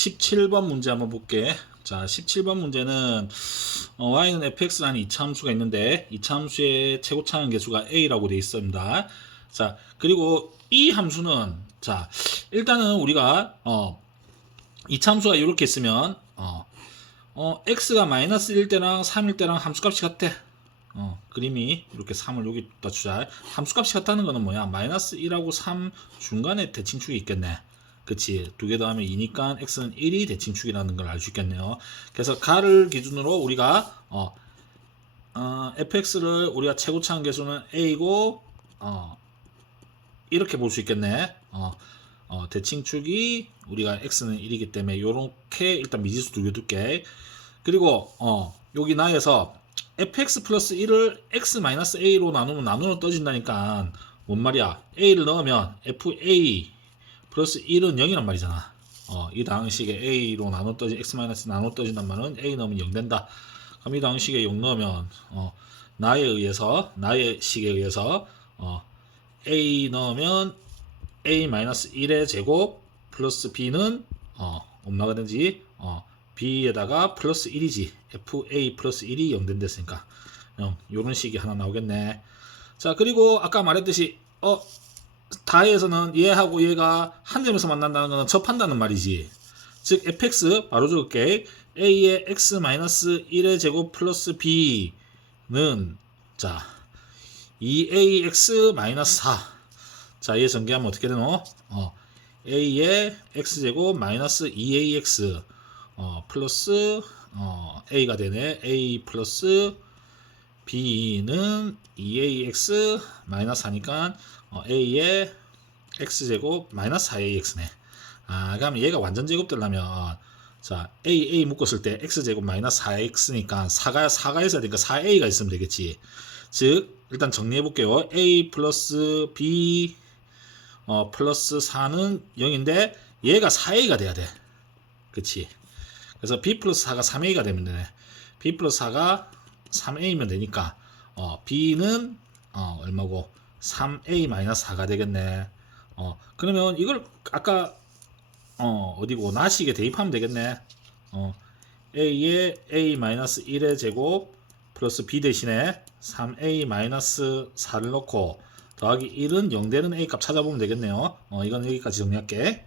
17번 문제 한번 볼게. 자, 17번 문제는 어, y는 fx라는 이차함수가 있는데 이차함수의 최고차항 계수가 a라고 되어 있습니다. 자, 그리고 이 함수는 자, 일단은 우리가 어, 이차함수가 이렇게 있으면 어, 어, x가 마이너스 1 때랑 3일 때랑 함수값이 같아. 어, 그림이 이렇게 3을 여기다 주자. 함수값이 같다는 거는 뭐야? 마이너스 1하고 3 중간에 대칭축이 있겠네. 그치. 두 개 더하면 2니까 x는 1이 대칭축이라는 걸 알 수 있겠네요. 그래서 가를 기준으로 우리가 어, 어, fx를 우리가 최고차항 계수는 a고 어, 이렇게 볼 수 있겠네. 어, 어, 대칭축이 우리가 x는 1이기 때문에 요렇게 일단 미지수 두개 둘게. 그리고 어, 여기 나에서 fx 플러스 1을 x 마이너스 a로 나누면 나누면 떠진다니까 뭔 말이야? a를 넣으면 fa 플러스 1은 0이란 말이잖아. 어, 이 방식에 a로 나눠 떠진 x 마이너스 나눠 떠진단 말은 a 넣으면 0 된다. 그럼 이 방식에 0 넣으면 어, 나에 의해서 나의 식에 의해서 어, a 넣으면 a 마이너스 1의 제곱 플러스 b는 어, 엄마가 된지 어, b에다가 플러스 1이지 fa 플러스 1이 0 된댔으니까 어, 요런 식이 하나 나오겠네. 자 그리고 아까 말했듯이 어 다에서는 얘하고 얘가 한 점에서 만난다는 거는 접한다는 말이지. 즉 fx 바로 적을게 a의 x 마이너스 1의 제곱 플러스 b는 자 2ax 마이너스 4. 자, 얘 전개하면 어떻게 되노? 어, a의 x 제곱 마이너스 2ax 어, 플러스 어, a가 되네. a 플러스 b는 2ax 마이너스 하니까 어, a의 x 제곱 마이너스 4ax네. 아, 그럼 얘가 완전 제곱 되려면 자, a a 묶었을 때 x 제곱 마이너스 4x니까 4가 4가 있어야 되니까 4a가 있으면 되겠지. 즉 일단 정리해 볼게요. a 플러스 b 어, 플러스 4는 0인데 얘가 4a가 돼야 돼. 그치? 그래서 b 플러스 4가 3a가 되면 되네. b 플러스 4가 3a면 되니까 어, b는 어, 얼마고 3a 마이너스 4가 되겠네. 어, 그러면 이걸 아까 어, 어디고 나식에 대입하면 되겠네. 어, a의 a 마이너스 1의 제곱 플러스 b 대신에 3a 마이너스 4를 넣고 더하기 1은 0 되는 a 값 찾아보면 되겠네요. 어, 이건 여기까지 정리할게.